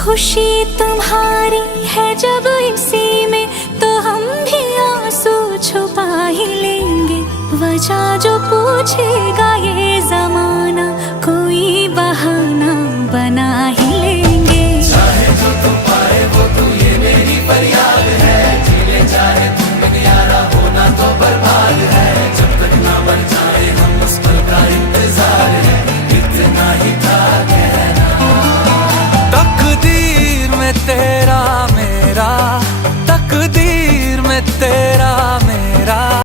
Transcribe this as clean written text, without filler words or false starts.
खुशी तुम्हारी है जब इसी में, तो हम भी आंसू छुपा ही लेंगे। वजह जो पूछेगा ये